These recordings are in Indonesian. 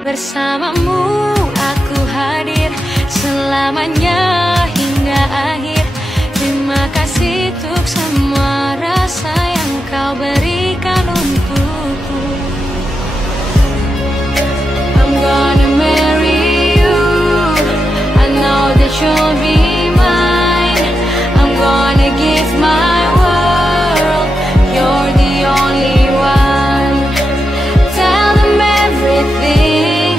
Bersamamu aku hadir selamanya hingga akhir. Terima kasih untuk semua rasa yang kau berikan untukku. I'm gonna marry you, I know that you'll be mine. I'm gonna give my world, you're the only one. Tell them everything,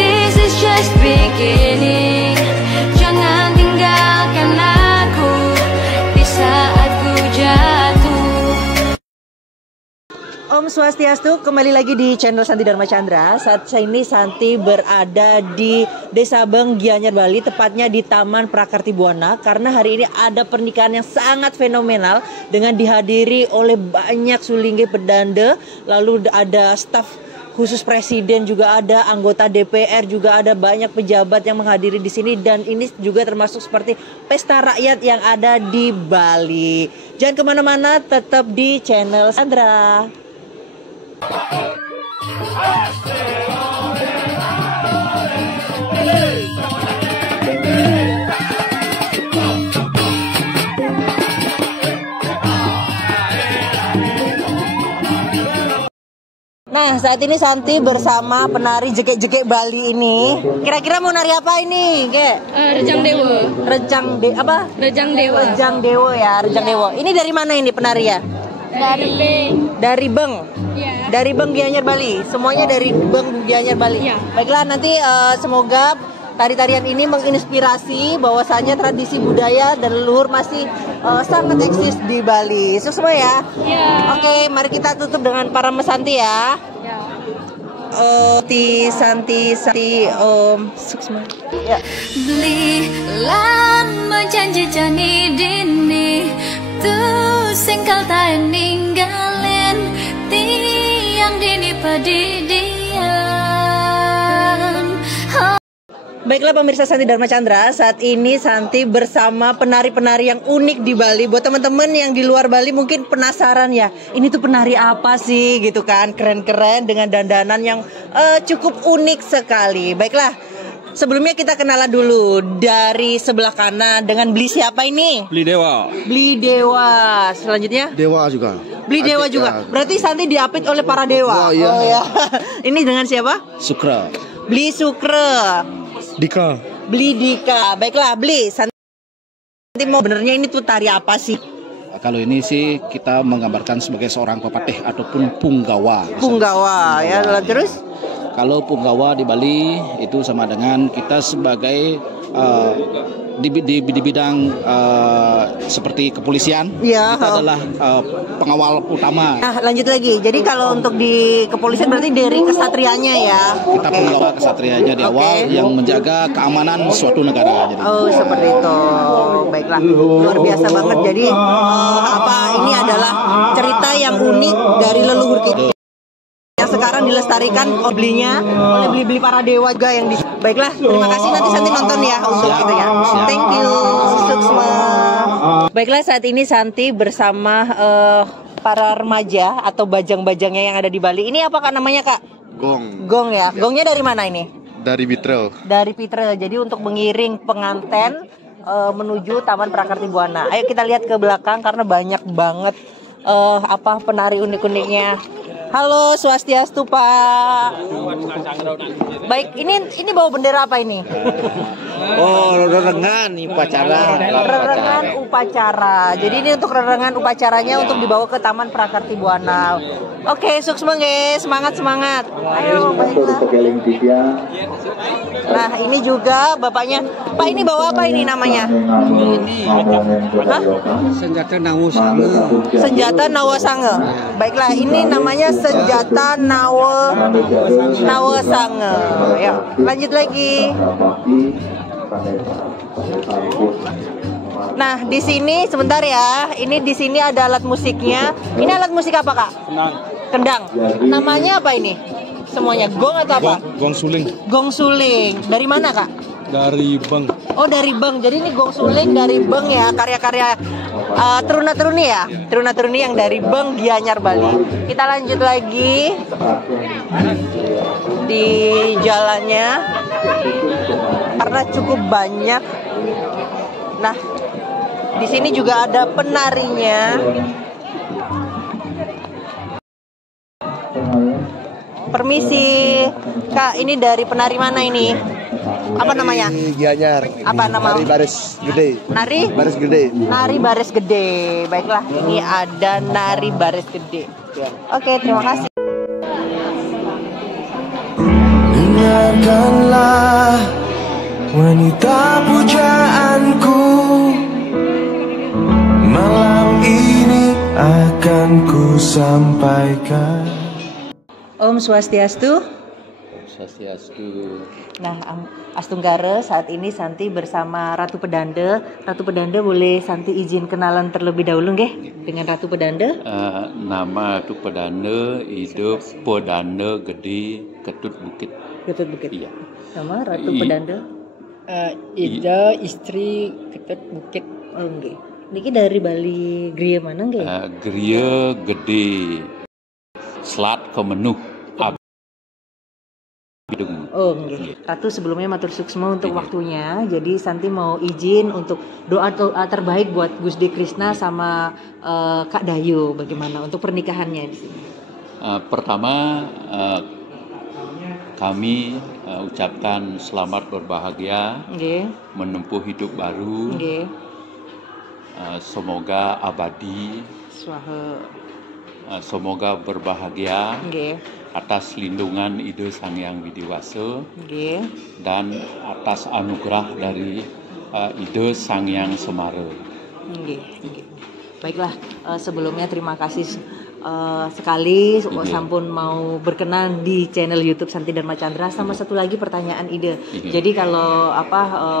this is just beginning. Jangan tinggalkan aku di saat ku jatuh. Om Swastiastu, kembali lagi di channel Santi Dharma Chandra. Saat ini Santi berada di Desa Beng, Gianyar, Bali, tepatnya di Taman Prakarti Buana. Karena hari ini ada pernikahan yang sangat fenomenal dengan dihadiri oleh banyak sulingge pedanda, lalu ada staf khusus presiden juga ada, anggota DPR juga ada, banyak pejabat yang menghadiri di sini, dan ini juga termasuk seperti pesta rakyat yang ada di Bali. Jangan kemana-mana, tetap di channel Sandra. Nah, saat ini Santi bersama penari jegek-jegek Bali ini. Kira-kira mau nari apa ini, Ge? Rejang Dewa. Apa? Rejang Dewa. Rejang Dewa ya, Rejang Dewa. Ini dari mana ini penarian? Dari Beng. Ya. Dari Beng Gianyar, Bali. Semuanya dari Beng Gianyar, Bali. Ya. Baiklah, nanti semoga tari-tarian ini menginspirasi bahwasanya tradisi budaya dan leluhur masih sangat eksis di Bali. Sukses semua ya. Ya. Oke, mari kita tutup dengan para mesanti ya. Ya. Santi, sukses semua. Ya. Beli lama janji jani dini tu singkal tak ninggalin tiang dini padidian. Baiklah pemirsa Santi Dharma Chandra, saat ini Santi bersama penari-penari yang unik di Bali. Buat teman-teman yang di luar Bali mungkin penasaran ya, ini tuh penari apa sih gitu kan, keren-keren dengan dandanan yang cukup unik sekali. Baiklah, sebelumnya kita kenalan dulu dari sebelah kanan dengan Beli siapa ini? Beli Dewa. Beli Dewa. Selanjutnya? Dewa juga. Beli Dewa juga. Berarti Santi diapit oleh para dewa. Oh, iya. Oh ya. Ini dengan siapa? Sukra. Beli Sukra. Dika. Beli Dika. Baiklah, Beli. Santi mau benernya ini tuh tari apa sih? Kalau ini sih kita menggambarkan sebagai seorang pepatih ataupun punggawa. Punggawa ya. Terus? Kalau punggawa di Bali itu sama dengan kita sebagai di bidang seperti kepolisian. Ya, kita adalah pengawal utama. Nah, lanjut lagi. Jadi kalau untuk di kepolisian berarti dari kesatrianya ya. Kita penggawa kesatrianya di awal yang menjaga keamanan suatu negara. Jadi. Oh, seperti itu. Baiklah, luar biasa banget. Jadi ini adalah cerita yang unik dari leluhur kita. Yang sekarang dilestarikan oleh beli-beli para dewa juga yang di. Baiklah, terima kasih, nanti Santi nonton ya untuk itu ya. Thank you, sukses. Baiklah, saat ini Santi bersama para remaja atau bajang-bajangnya yang ada di Bali. Ini apa Kak namanya Kak? Gong. Gong ya. Gongnya dari mana ini? Dari Bitrel. Dari Pitre. Jadi untuk mengiring penganten menuju Taman Prakarti Buana. Ayo kita lihat ke belakang karena banyak banget penari unik-uniknya. Halo, Swastiastu Pak. Baik, ini bawa bendera apa ini? Oh, rerengan upacara. Rerengan upacara. Jadi ini untuk rerengan upacaranya untuk dibawa ke Taman Prakarti Buana. Oke, sukses guys, semangat. Ayo, baiklah. Nah, ini juga bapaknya. Pak, ini bawa apa ini namanya? Hah? Senjata Nawasanga. Senjata Nawasanga. Baiklah, ini namanya senjata Nawasanga. Ya, lanjut lagi. Nah, di sini sebentar ya. Ini di sini ada alat musiknya. Ini alat musik apa, Kak? Kendang. Namanya apa ini? Semuanya gong atau apa? Gong suling. Gong suling. Dari mana, Kak? Dari Beng. Oh, dari Beng. Jadi ini gong suling dari Beng ya, karya-karya teruna-teruni ya. Teruna-teruni yang dari Beng Gianyar, Bali. Kita lanjut lagi di jalannya karena cukup banyak. Nah, di sini juga ada penarinya. Permisi, Kak, ini dari penari mana ini? Apa namanya? Gianyar. Apa nama? Nari Baris Gede. Nari? Baris Gede. Nari Baris Gede. Baiklah, ini ada Nari Baris Gede. Oke, terima kasih. Dengarkanlah wanita pujaanku, malam ini akan ku sampaikan. Om Swastiastu. Swastiastu. Nah, Astunggara, saat ini Santi bersama Ratu Pedanda. Ratu Pedanda, boleh Santi izin kenalan terlebih dahulu nggih dengan Ratu Pedanda? Nama Ratu Pedanda hidup Pedanda Gede Ketut Bukit. Ketut Bukit. Iya. Nama Ratu Pedanda? Ida istri Ketut Bukit. Oh nggih. Niki dari Bali Griya mana nggih? Griya Gede Selat Kemenuh. Oh, nggih. Ratu, sebelumnya matur suksma untuk waktunya. Jadi Santi mau izin untuk doa terbaik buat Gusti Krishna sama Kak Dayu, bagaimana untuk pernikahannya di sini? Pertama, kami ucapkan selamat berbahagia, menempuh hidup baru. Semoga abadi. Swaha. Semoga berbahagia atas lindungan Ida Sang Hyang Widiwasa dan atas anugerah dari Ida Sang Hyang Semara. Baiklah, sebelumnya terima kasih sekali sampun mau berkenan di channel YouTube Santi Dharma Chandra. Sama satu lagi pertanyaan Ida. Jadi kalau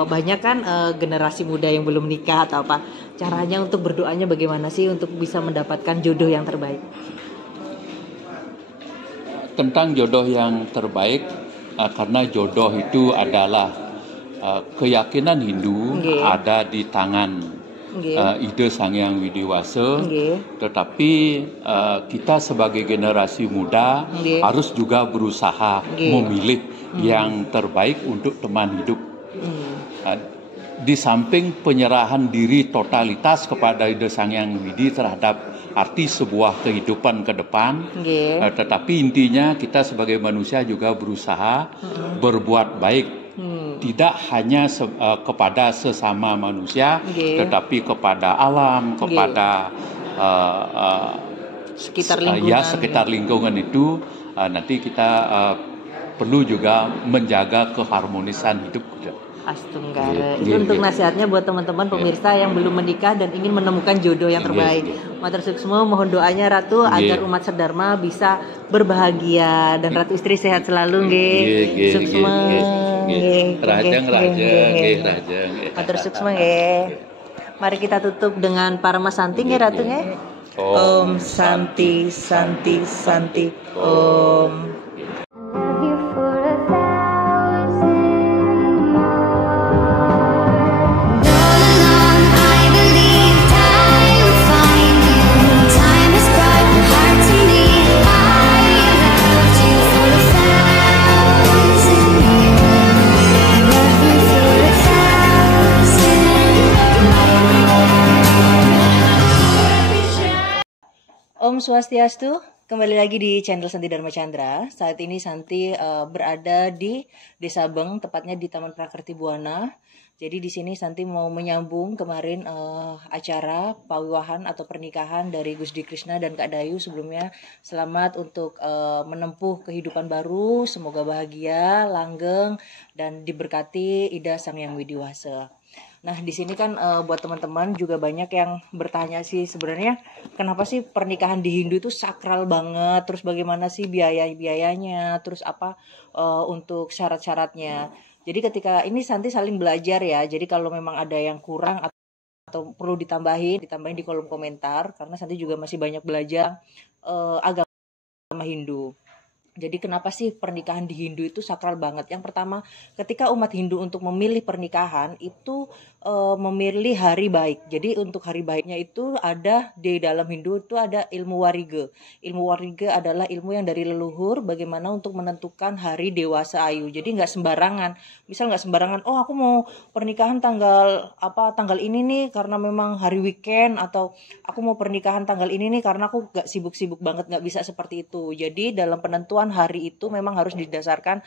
banyak kan generasi muda yang belum nikah atau apa, caranya untuk berdoanya bagaimana sih untuk bisa mendapatkan jodoh yang terbaik? Tentang jodoh yang terbaik, karena jodoh itu adalah keyakinan Hindu ada di tangan Ida Sang Hyang Widiwasa, tetapi kita sebagai generasi muda harus juga berusaha memilih yang terbaik untuk teman hidup. Di samping penyerahan diri totalitas kepada Ida Sang Hyang Widi terhadap arti sebuah kehidupan ke depan, tetapi intinya kita sebagai manusia juga berusaha berbuat baik, tidak hanya kepada sesama manusia, tetapi kepada alam, kepada sekitar lingkungan itu. Nanti kita perlu juga menjaga keharmonisan hidup. Astunggara. Itu untuk nasihatnya buat teman-teman pemirsa yang belum menikah dan ingin menemukan jodoh yang terbaik. Matur suksma, mohon doanya Ratu agar umat sedharma bisa berbahagia dan Ratu istri sehat selalu nggih. Suksma. Rajang. Matur suksma nggih. Mari kita tutup dengan Parama Santi nggih Ratu nggih. Om Santi Santi Santi Om. Om Swastiastu, kembali lagi di channel Santi Dharma Chandra. Saat ini Santi berada di Desa Beng, tepatnya di Taman Prakerti Buana. Jadi di sini Santi mau menyambung kemarin acara pawiwahan atau pernikahan dari Gusti Krishna dan Kak Dayu. Sebelumnya selamat untuk menempuh kehidupan baru, semoga bahagia, langgeng dan diberkati Ida Sang Hyang Widiwasa. Nah di sini kan buat teman-teman juga banyak yang bertanya sih sebenarnya kenapa sih pernikahan di Hindu itu sakral banget, terus bagaimana sih biayanya, terus apa untuk syarat-syaratnya. Jadi ketika ini Santi saling belajar ya, jadi kalau memang ada yang kurang atau perlu ditambahin di kolom komentar karena Santi juga masih banyak belajar agama Hindu. Jadi kenapa sih pernikahan di Hindu itu sakral banget? Yang pertama, ketika umat Hindu untuk memilih pernikahan itu memilih hari baik. Jadi untuk hari baiknya itu ada di dalam Hindu itu ada ilmu wariga. Ilmu wariga adalah ilmu yang dari leluhur bagaimana untuk menentukan hari dewasa ayu. Jadi nggak sembarangan. Misal nggak sembarangan, oh aku mau pernikahan tanggal ini nih karena memang hari weekend, atau aku mau pernikahan tanggal ini nih karena aku nggak sibuk-sibuk banget, nggak bisa seperti itu. Jadi dalam penentuan hari itu memang harus didasarkan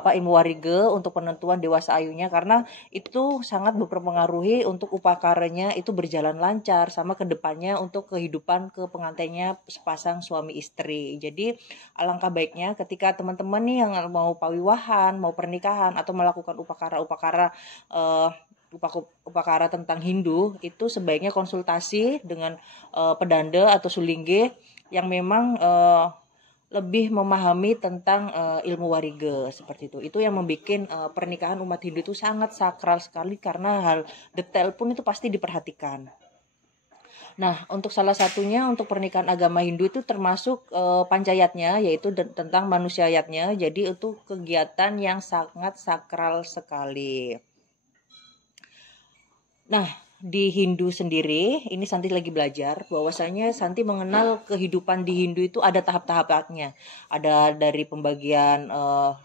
ilmu wariga untuk penentuan dewasa ayunya, karena itu sangat berpengaruhi untuk upakaranya itu berjalan lancar sama kedepannya untuk kehidupan ke pengantinnya sepasang suami istri. Jadi alangkah baiknya ketika teman-teman nih yang mau pawiwahan, mau pernikahan atau melakukan upakara tentang Hindu, itu sebaiknya konsultasi dengan pedanda atau sulingge yang memang lebih memahami tentang ilmu wariga seperti itu. Itu yang membuat pernikahan umat Hindu itu sangat sakral sekali, karena hal detail pun itu pasti diperhatikan. Nah, untuk salah satunya untuk pernikahan agama Hindu itu termasuk panchayatnya, yaitu tentang manusiayatnya. Jadi itu kegiatan yang sangat sakral sekali. Nah, di Hindu sendiri, ini Santi lagi belajar bahwasanya Santi mengenal kehidupan di Hindu itu ada tahap-tahapnya. Ada dari pembagian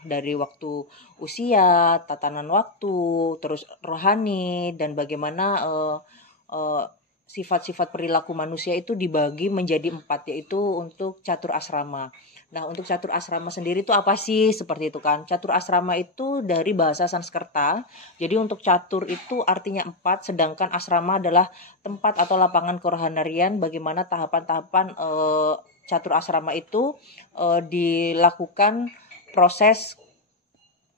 dari waktu usia, tatanan waktu, terus rohani, dan bagaimana sifat-sifat perilaku manusia itu dibagi menjadi 4, yaitu untuk catur asrama. Nah, untuk catur asrama sendiri itu apa sih? Seperti itu kan. Catur asrama itu dari bahasa Sanskerta. Jadi untuk catur itu artinya 4, sedangkan asrama adalah tempat atau lapangan kerohanian. Bagaimana tahapan-tahapan catur asrama itu dilakukan proses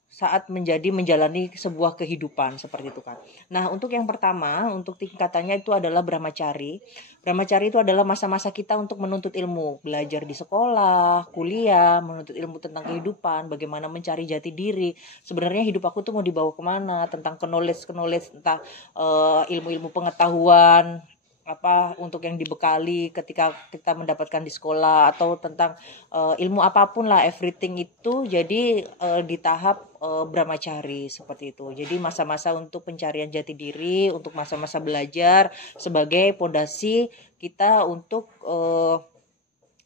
saat menjalani sebuah kehidupan seperti itu kan. Nah, untuk yang pertama, untuk tingkatannya itu adalah brahmacari. Brahmacari itu adalah masa-masa kita untuk menuntut ilmu, belajar di sekolah, kuliah, menuntut ilmu tentang kehidupan, bagaimana mencari jati diri. Sebenarnya hidup aku tuh mau dibawa kemana, tentang knowledge tentang ilmu-ilmu pengetahuan, untuk yang dibekali ketika kita mendapatkan di sekolah, atau tentang ilmu apapun lah, everything itu jadi di tahap brahmacari seperti itu. Jadi masa-masa untuk pencarian jati diri, untuk masa-masa belajar sebagai pondasi kita untuk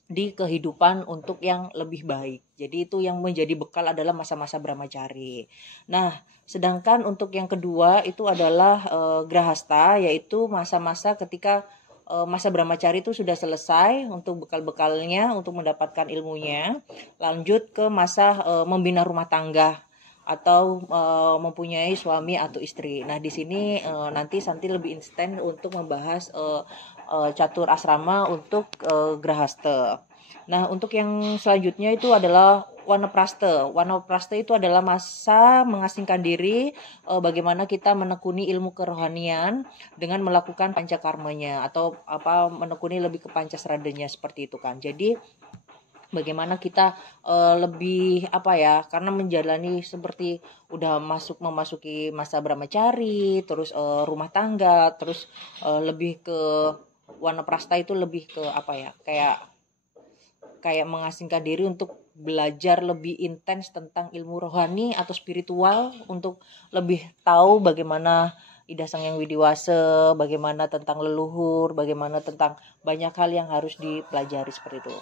di kehidupan untuk yang lebih baik. Jadi itu yang menjadi bekal adalah masa-masa brahmacari. Nah, sedangkan untuk yang kedua itu adalah grahasta, yaitu masa-masa ketika masa brahmacari itu sudah selesai untuk bekal-bekalnya untuk mendapatkan ilmunya, lanjut ke masa membina rumah tangga atau mempunyai suami atau istri. Nah, di sini nanti Santi lebih instan untuk membahas catur asrama untuk grahasta. Nah, untuk yang selanjutnya itu adalah wanaprastha. Wanaprastha itu adalah masa mengasingkan diri, bagaimana kita menekuni ilmu kerohanian dengan melakukan pancakarmanya, atau menekuni lebih ke pancasradanya seperti itu kan. Jadi bagaimana kita lebih karena menjalani seperti udah memasuki masa brahmacari, terus rumah tangga, terus lebih ke wanaprastha itu lebih ke kayak mengasingkan diri untuk belajar lebih intens tentang ilmu rohani atau spiritual, untuk lebih tahu bagaimana Ida Sang Hyang Widiwasa, bagaimana tentang leluhur, bagaimana tentang banyak hal yang harus dipelajari seperti itu.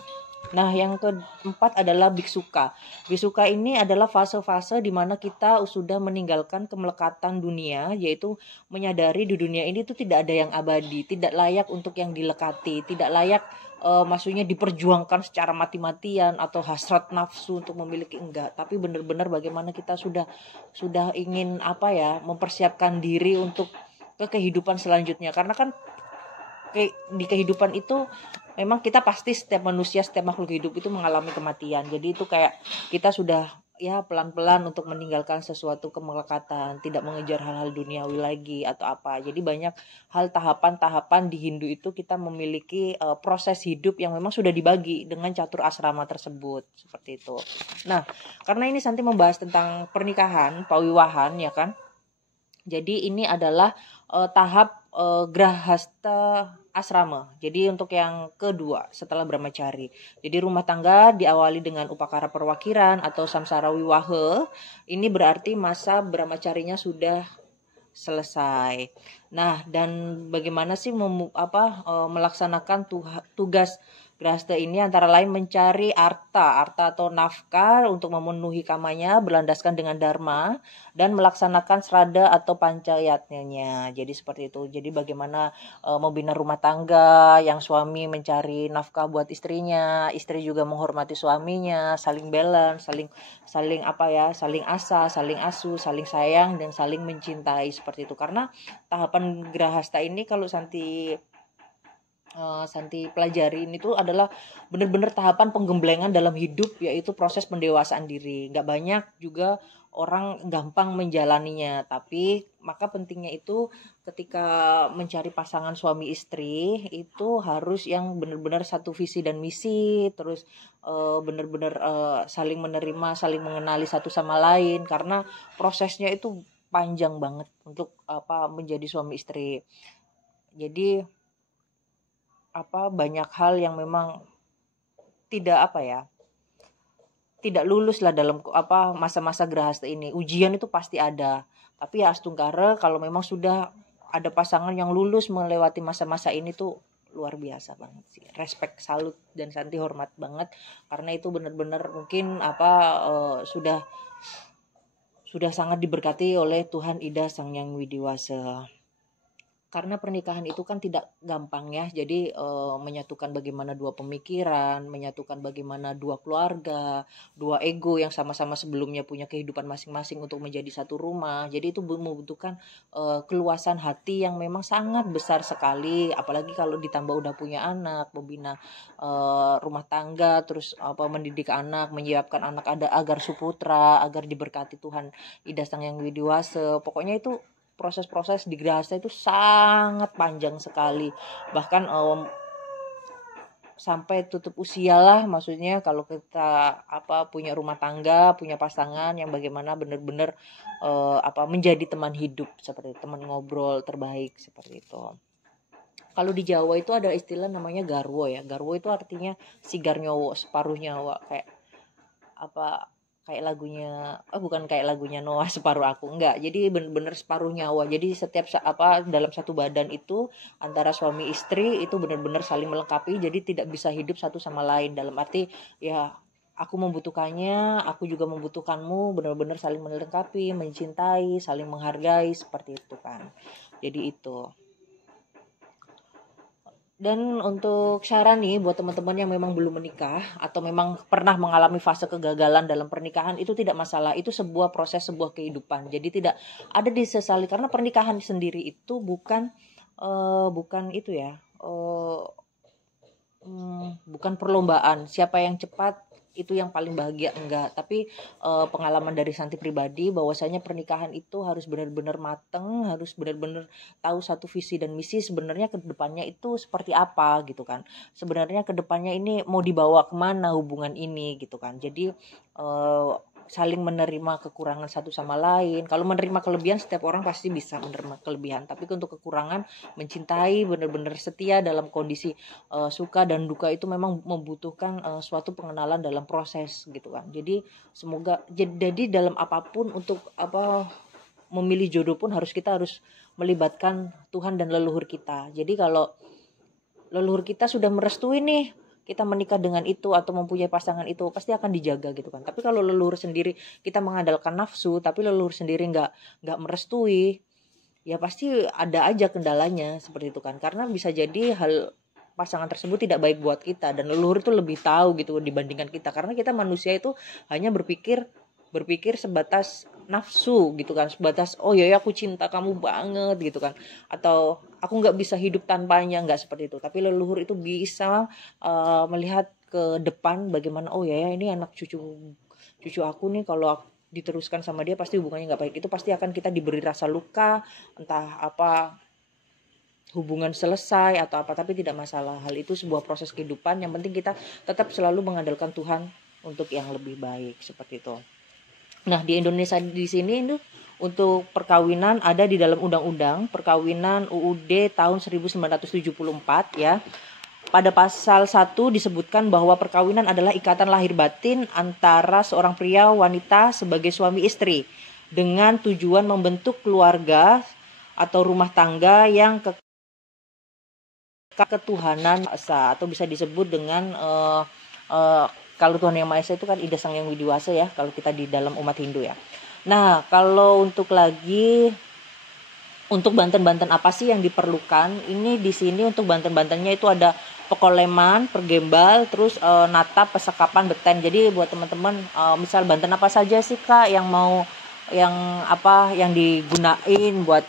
Nah, yang keempat adalah biksuka. Biksuka ini adalah fase-fase di mana kita sudah meninggalkan kemelekatan dunia, yaitu menyadari di dunia ini itu tidak ada yang abadi, tidak layak untuk yang dilekati, tidak layak maksudnya diperjuangkan secara mati-matian atau hasrat nafsu untuk memiliki, enggak, tapi benar-benar bagaimana kita sudah ingin mempersiapkan diri untuk ke kehidupan selanjutnya. Karena kan di kehidupan itu memang kita pasti, setiap manusia, setiap makhluk hidup itu mengalami kematian. Jadi itu kayak kita sudah pelan-pelan untuk meninggalkan sesuatu kemelekatan, tidak mengejar hal-hal duniawi lagi atau apa. Jadi banyak hal tahapan-tahapan di Hindu itu kita memiliki proses hidup yang memang sudah dibagi dengan catur asrama tersebut seperti itu. Nah, karena ini Santi membahas tentang pernikahan, pawiwahan ya kan. Jadi ini adalah tahap grahasta asrama. Jadi untuk yang kedua setelah brahmacari. Jadi rumah tangga diawali dengan upakara perwakiran atau samsara wiwaha. Ini berarti masa brahmacarinya sudah selesai. Nah, dan bagaimana sih melaksanakan tugas grahasta ini, antara lain mencari arta atau nafkah untuk memenuhi kamanya berlandaskan dengan dharma, dan melaksanakan srada atau pancayatnanya. Jadi seperti itu. Jadi bagaimana membina rumah tangga, yang suami mencari nafkah buat istrinya, istri juga menghormati suaminya, saling balance, saling asa, saling asuh, saling sayang, dan saling mencintai, seperti itu. Karena tahapan grahasta ini kalau Santi pelajari ini tuh adalah benar-benar tahapan penggemblengan dalam hidup, yaitu proses pendewasaan diri. Nggak banyak juga orang gampang menjalaninya, tapi maka pentingnya itu ketika mencari pasangan suami istri itu harus yang benar-benar satu visi dan misi, terus benar-benar saling menerima, saling mengenali satu sama lain, karena prosesnya itu panjang banget untuk menjadi suami istri. Jadi banyak hal yang memang tidak lulus lah dalam masa-masa grahasta ini. Ujian itu pasti ada, tapi ya astungkara kalau memang sudah ada pasangan yang lulus melewati masa-masa ini tuh luar biasa banget sih. Respect, salut, dan Santi hormat banget, karena itu benar-benar mungkin sudah sangat diberkati oleh Tuhan Ida Sang Yang Widiwasa. Karena pernikahan itu kan tidak gampang ya. Jadi menyatukan bagaimana dua pemikiran, menyatukan bagaimana dua keluarga, dua ego yang sama-sama sebelumnya punya kehidupan masing-masing untuk menjadi satu rumah. Jadi itu membutuhkan keluasan hati yang memang sangat besar sekali. Apalagi kalau ditambah udah punya anak, membina rumah tangga, terus mendidik anak, menyiapkan anak agar suputra, agar diberkati Tuhan Ida Sang Yang Widiwasa. Pokoknya itu proses-proses di grahasta itu sangat panjang sekali, bahkan sampai tutup usia lah, maksudnya kalau kita punya rumah tangga, punya pasangan yang bagaimana benar-benar menjadi teman hidup, seperti teman ngobrol terbaik, seperti itu. Kalau di Jawa itu ada istilah namanya garwo ya. Garwo itu artinya sigar nyowo, separuh nyawa, kayak lagunya, bukan kayak lagunya Noah separuh aku, enggak. Jadi benar-benar separuh nyawa. Jadi setiap dalam satu badan itu antara suami istri itu benar-benar saling melengkapi. Jadi tidak bisa hidup satu sama lain, dalam arti ya aku membutuhkannya, aku juga membutuhkanmu, benar-benar saling melengkapi, mencintai, saling menghargai, seperti itu kan. Jadi itu. Dan untuk saran nih buat teman-teman yang memang belum menikah atau memang pernah mengalami fase kegagalan dalam pernikahan, itu tidak masalah. Itu sebuah proses, sebuah kehidupan. Jadi tidak ada disesali, karena pernikahan sendiri itu bukan bukan perlombaan siapa yang cepat itu yang paling bahagia, enggak. Tapi pengalaman dari Santi pribadi bahwasanya pernikahan itu harus benar-benar mateng, harus benar-benar tahu satu visi dan misi sebenarnya ke depannya itu seperti apa gitu kan. Sebenarnya ke depannya ini mau dibawa kemana hubungan ini gitu kan. Jadi saling menerima kekurangan satu sama lain. Kalau menerima kelebihan, setiap orang pasti bisa menerima kelebihan. Tapi untuk kekurangan, mencintai, benar-benar setia dalam kondisi suka dan duka itu memang membutuhkan suatu pengenalan dalam proses gitu kan. Jadi jadi dalam apapun untuk memilih jodoh pun kita harus melibatkan Tuhan dan leluhur kita. Jadi kalau leluhur kita sudah merestui nih, kita menikah dengan itu atau mempunyai pasangan itu, pasti akan dijaga gitu kan. Tapi kalau leluhur sendiri kita mengandalkan nafsu, tapi leluhur sendiri nggak merestui, ya pasti ada aja kendalanya seperti itu kan. Karena bisa jadi hal pasangan tersebut tidak baik buat kita, dan leluhur itu lebih tahu gitu dibandingkan kita. Karena kita manusia itu hanya berpikir sebatas nafsu gitu kan, sebatas oh ya aku cinta kamu banget gitu kan, atau aku nggak bisa hidup tanpanya, nggak seperti itu. Tapi leluhur itu bisa melihat ke depan bagaimana oh ya ini anak cucu aku nih, kalau diteruskan sama dia pasti hubungannya nggak baik. Itu pasti akan kita diberi rasa luka, entah apa hubungan selesai atau apa, tapi tidak masalah. Hal itu sebuah proses kehidupan, yang penting kita tetap selalu mengandalkan Tuhan untuk yang lebih baik, seperti itu. Nah di Indonesia di sini itu untuk perkawinan ada di dalam Undang-Undang Perkawinan UUD tahun 1974 ya. Pada pasal 1 disebutkan bahwa perkawinan adalah ikatan lahir batin antara seorang pria wanita sebagai suami istri dengan tujuan membentuk keluarga atau rumah tangga yang ketuhanan esa, atau bisa disebut dengan kalau Tuhan Yang Maha Esa itu kan Ida Sang Yang Widiwasa ya, kalau kita di dalam umat Hindu ya. Nah, kalau untuk banten-banten apa sih yang diperlukan? Ini di sini untuk banten-bantennya itu ada pekoleman, pergembal, terus natap, pesekapan, beten. Jadi buat teman-teman, misal banten apa saja sih Kak yang mau yang digunain buat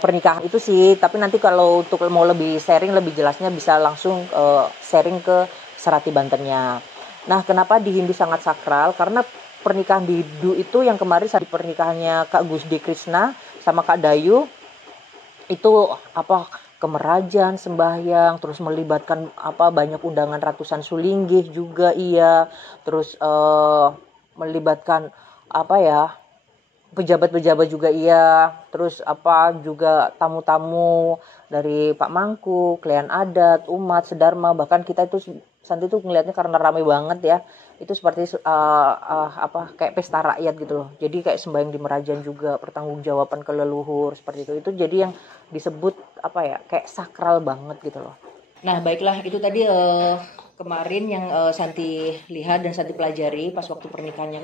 pernikahan itu sih. Tapi nanti kalau untuk mau lebih sharing lebih jelasnya bisa langsung sharing ke Serati Bantennya. Nah, kenapa di Hindu sangat sakral? Karena pernikahan di Hindu itu yang kemarin saat pernikahannya Kak Gusdi Krishna sama Kak Dayu itu kemerajan, sembahyang, terus melibatkan banyak undangan ratusan sulinggih juga iya, terus melibatkan pejabat-pejabat juga iya, terus juga tamu-tamu dari Pak Mangku, klien adat, umat, sedharma, bahkan kita itu Santi itu ngelihatnya karena ramai banget ya, itu seperti kayak pesta rakyat gitu loh. Jadi kayak sembahyang di Merajan juga, pertanggungjawaban ke leluhur seperti itu. Itu jadi yang disebut kayak sakral banget gitu loh. Nah, baiklah, itu tadi kemarin yang Santi lihat dan Santi pelajari pas waktu pernikahannya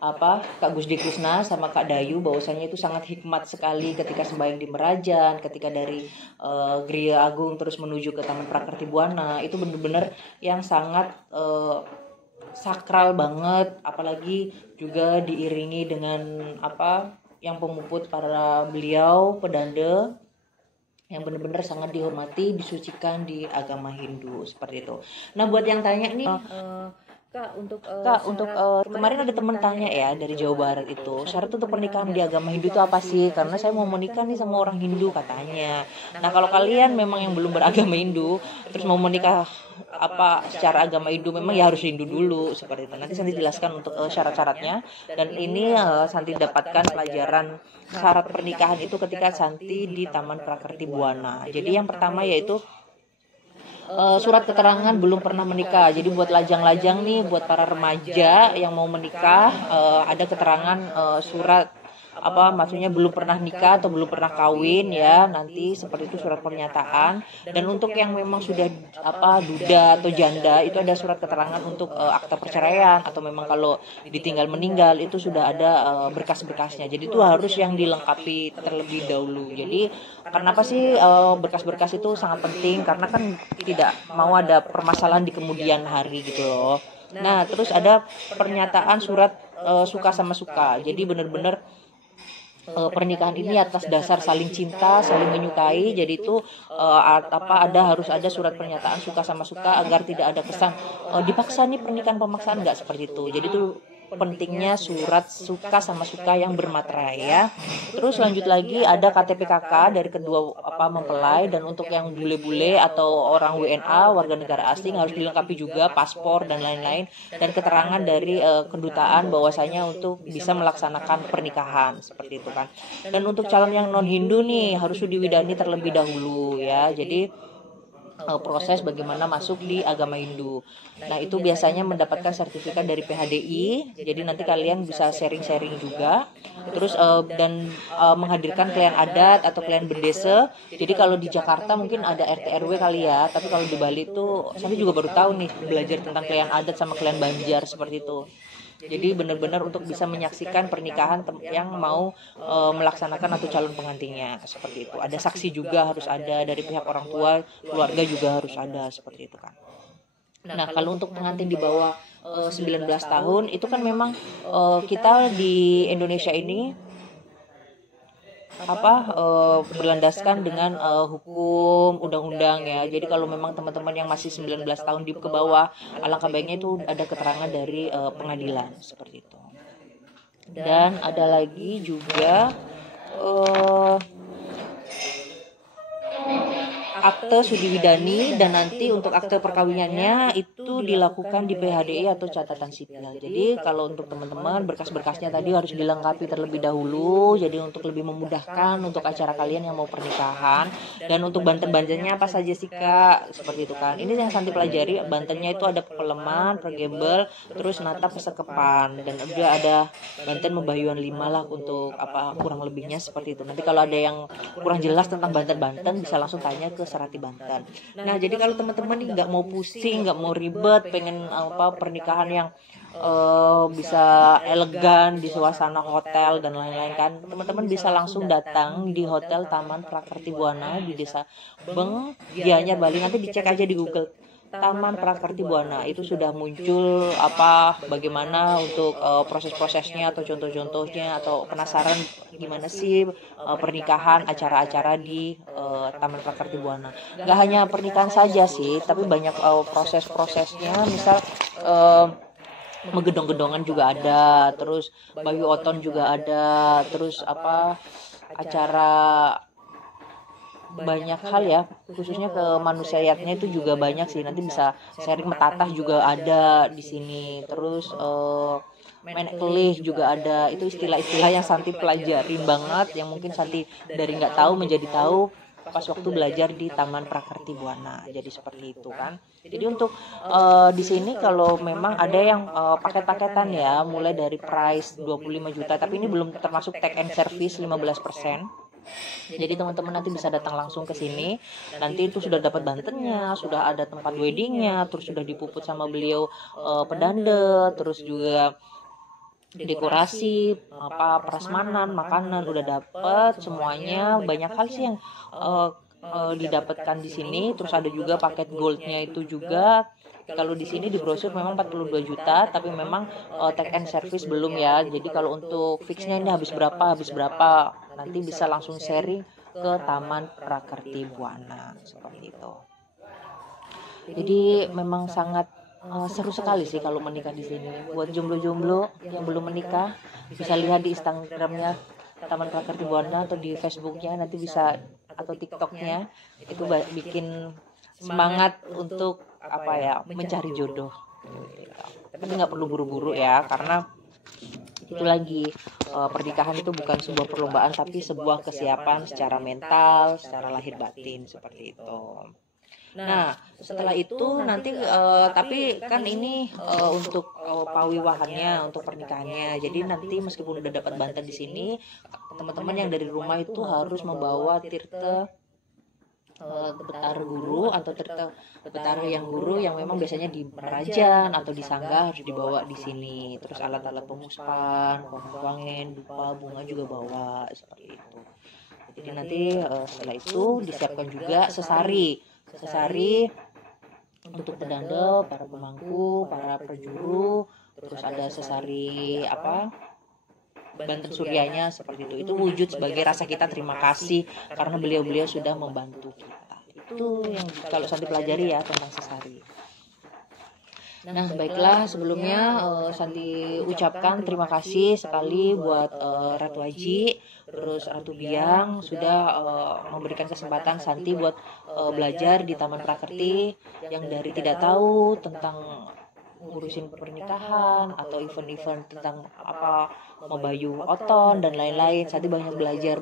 Kak Gusdi Krishna sama Kak Dayu, bahwasanya itu sangat hikmat sekali ketika sembahyang di Merajan, ketika dari Griya Agung terus menuju ke Taman Prakerti Buana, itu benar-benar yang sangat sakral banget, apalagi juga diiringi dengan yang pemuput para beliau pedanda yang benar-benar sangat dihormati, disucikan di agama Hindu seperti itu. Nah, buat yang tanya nih Kak, untuk kemarin ada teman tanya ya dari Jawa Barat itu, syarat untuk pernikahan di agama Hindu itu apa sih? Karena saya mau menikah nih sama orang Hindu katanya. Nah, kalau kalian memang yang belum beragama Hindu terus mau menikah secara agama Hindu, memang ya harus Hindu dulu seperti itu. Nanti Santi jelaskan untuk syarat-syaratnya, dan ini Santi dapatkan pelajaran syarat pernikahan itu ketika Santi di Taman Prakerti Buana. Jadi yang pertama yaitu surat keterangan belum pernah menikah. Jadi buat lajang-lajang nih, buat para remaja yang mau menikah, ada keterangan surat maksudnya belum pernah nikah atau belum pernah kawin ya, nanti seperti itu surat pernyataan. Dan untuk yang memang sudah duda atau janda, itu ada surat keterangan untuk akta perceraian, atau memang kalau ditinggal meninggal itu sudah ada berkas-berkasnya. Jadi itu harus yang dilengkapi terlebih dahulu. Jadi kenapa sih berkas-berkas itu sangat penting? Karena kan tidak mau ada permasalahan di kemudian hari gitu loh. Nah, terus ada pernyataan surat suka sama suka. Jadi benar-benar pernikahan ini atas dasar saling cinta, saling menyukai. Jadi itu harus ada surat pernyataan suka sama suka agar tidak ada kesan dipaksa nih, pernikahan pemaksaan, enggak seperti itu. Jadi itu pentingnya surat suka sama suka yang bermaterai ya. Terus lanjut lagi ada KTP KK dari kedua mempelai, dan untuk yang bule-bule atau orang WNA warga negara asing harus dilengkapi juga paspor dan lain-lain, dan keterangan dari kedutaan bahwasanya untuk bisa melaksanakan pernikahan seperti itu kan. Dan untuk calon yang non Hindu nih harus diwidani terlebih dahulu ya. Jadi proses bagaimana masuk di agama Hindu. Nah, itu biasanya mendapatkan sertifikat dari PHDI. Jadi nanti kalian bisa sharing-sharing juga. Terus dan menghadirkan klien adat atau klien berdesa. Jadi kalau di Jakarta mungkin ada RT RW kali ya, tapi kalau di Bali itu saya juga baru tahu nih, belajar tentang klien adat sama klien Banjar seperti itu. Jadi benar-benar untuk bisa menyaksikan pernikahan yang mau melaksanakan atau calon pengantinnya seperti itu. Ada saksi juga harus ada dari pihak orang tua, keluarga juga harus ada seperti itu kan. Nah, kalau untuk pengantin di bawah 19 tahun itu kan memang kita di Indonesia ini berlandaskan dengan hukum undang-undang ya. Jadi kalau memang teman-teman yang masih 19 tahun ke bawah, alangkah baiknya itu ada keterangan dari pengadilan seperti itu. Dan ada lagi juga akte Sudi Widani, dan nanti untuk akte perkawinannya itu dilakukan di PHDI atau catatan sipil. Jadi kalau untuk teman-teman berkas-berkasnya tadi harus dilengkapi terlebih dahulu. Jadi untuk lebih memudahkan untuk acara kalian yang mau pernikahan. Dan untuk banten-bantennya apa saja sih Kak? Seperti itu kan. Ini yang Santi pelajari, bantennya itu ada peleman, pergebel, terus nata pesekepan, dan juga ada banten membayuan 5 lah untuk apa kurang lebihnya seperti itu. Nanti kalau ada yang kurang jelas tentang banten-banten bisa langsung tanya ke Serati Banten. Nah, jadi kalau teman-teman nih nggak mau pusing, nggak mau ribet, pengen apa pernikahan yang bisa elegan di suasana hotel dan lain-lain kan, teman-teman bisa langsung datang di Hotel Taman Prakerti Buana di Desa Beng, Gianyar, Bali. Nanti dicek aja di Google Taman Prakerti Buana, itu sudah muncul apa bagaimana untuk proses-prosesnya atau contoh-contohnya, atau penasaran gimana sih pernikahan acara-acara di Taman Prakerti Buana. Nggak hanya pernikahan saja sih, tapi banyak proses-prosesnya, misal megedong-gedongan juga ada, terus bayu oton juga ada, terus apa acara banyak hal ya, khususnya ke manusiaatnya itu juga banyak sih. Nanti bisa sharing metatah juga ada di sini. Terus menek kelih juga ada. Itu istilah-istilah yang Santi pelajarin banget, yang mungkin Santi dari nggak tahu menjadi tahu pas waktu belajar di Taman Prakerti Buana. Jadi seperti itu kan. Jadi untuk di sini kalau memang ada yang paket-paketan ya, mulai dari price 25 juta, tapi ini belum termasuk take and service 15%. Jadi teman-teman nanti bisa datang langsung ke sini. Nanti itu sudah dapat bantennya, sudah ada tempat weddingnya, terus sudah dipuput sama beliau pedande, terus juga dekorasi, apa prasmanan, makanan udah dapat semuanya. Banyak hal sih yang didapatkan di sini. Terus ada juga paket goldnya itu juga. Kalau di sini di brosur memang 42 juta, tapi memang take and service belum ya. Jadi kalau untuk fixnya ini habis berapa, nanti bisa langsung sharing ke Taman Prakerti Buana seperti itu. Jadi memang sangat seru sekali sih kalau menikah di sini. Buat jomblo-jomblo yang belum menikah bisa lihat di Instagramnya Taman Prakerti Buana atau di Facebooknya nanti bisa, atau TikToknya, itu bikin semangat untuk apa ya, mencari jodoh. Tapi nggak perlu buru-buru ya, karena itu lagi pernikahan itu bukan sebuah perlombaan, tapi sebuah kesiapan secara mental, secara lahir batin seperti itu. Nah, setelah itu nanti tapi kan ini untuk pawiwahannya, untuk pernikahannya. Jadi nanti meskipun udah dapat banten di sini, teman-teman yang dari rumah itu harus membawa tirta betara guru atau tirta betara yang guru yang memang biasanya di Merajan atau di Sanggah harus dibawa di sini. Terus alat-alat pemuspan, wangen, dupa, bunga juga bawa seperti itu. Jadi nanti setelah itu disiapkan juga sesari untuk pedanda, para pemangku, para perjuru, terus ada sesari apa banten suryanya seperti itu. Itu wujud sebagai rasa kita terima kasih karena beliau-beliau sudah membantu kita. Itu yang kalau Santi pelajari ya tentang sesari. Nah baiklah, sebelumnya Santi ucapkan terima kasih sekali buat Ratu Aji, terus Ratu Biang sudah memberikan kesempatan Santi buat belajar di Taman Prakerti, yang dari tidak tahu tentang ngurusin pernikahan atau event-event tentang apa membayu oton dan lain-lain. Santi banyak belajar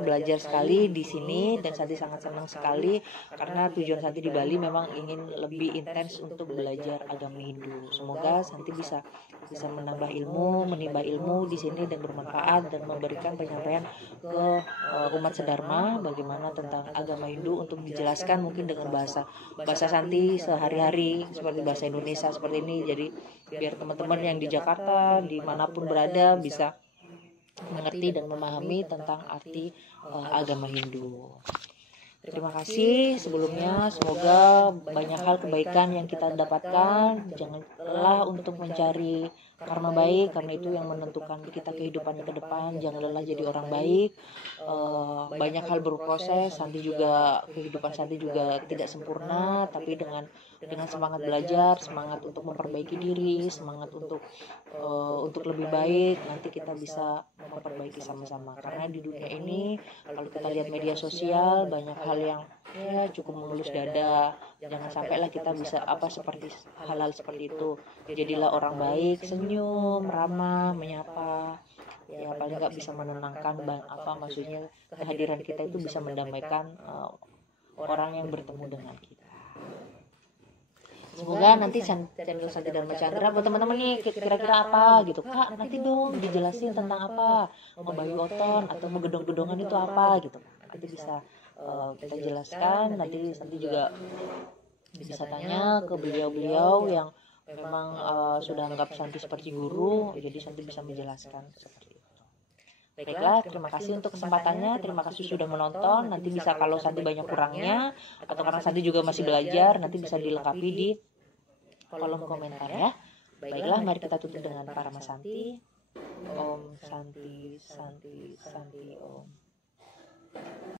belajar sekali di sini, dan Santi sangat senang sekali karena tujuan Santi di Bali memang ingin lebih intens untuk belajar agama Hindu. Semoga Santi bisa menambah ilmu, menimba ilmu di sini dan bermanfaat dan memberikan penyampaian ke umat sedharma bagaimana tentang agama Hindu untuk dijelaskan mungkin dengan bahasa Santi sehari-hari seperti bahasa Indonesia seperti ini. Jadi biar teman-teman yang di Jakarta dimanapun berada bisa mengerti dan memahami tentang arti agama Hindu. Terima kasih sebelumnya, semoga banyak hal kebaikan yang kita dapatkan. Jangan lelah untuk mencari karma baik, karena itu yang menentukan kita kehidupannya ke depan. Jangan lelah jadi orang baik. Banyak hal berproses. Kehidupan Santi juga tidak sempurna, tapi dengan semangat belajar, semangat untuk memperbaiki diri, semangat untuk lebih baik, nanti kita bisa memperbaiki sama-sama. Karena di dunia ini kalau kita lihat media sosial banyak hal yang ya cukup mengelus dada. Jangan sampailah kita bisa seperti hal-hal seperti itu. Jadilah orang baik, senyum, ramah, menyapa. Ya paling nggak bisa menenangkan, maksudnya kehadiran kita itu bisa mendamaikan orang yang bertemu dengan kita. Semoga nanti channel Santi Dharma Chandra buat teman-teman nih kira-kira apa gitu, Kak nanti dong dijelasin tentang apa, membayu oton atau menggedong-gedongan itu apa gitu. Nanti bisa kita jelaskan, nanti Santi juga bisa tanya ke beliau-beliau yang memang sudah anggap Santi seperti guru, jadi Santi bisa menjelaskan seperti itu. Baiklah, terima kasih untuk kesempatannya, terima kasih sudah menonton. Nanti bisa kalau Santi banyak kurangnya, atau karena Santi juga masih belajar, nanti bisa dilengkapi di kolom komentar ya. Baiklah, mari kita tutup dengan Parama Santi. Om Santi, Santi, Santi, Om.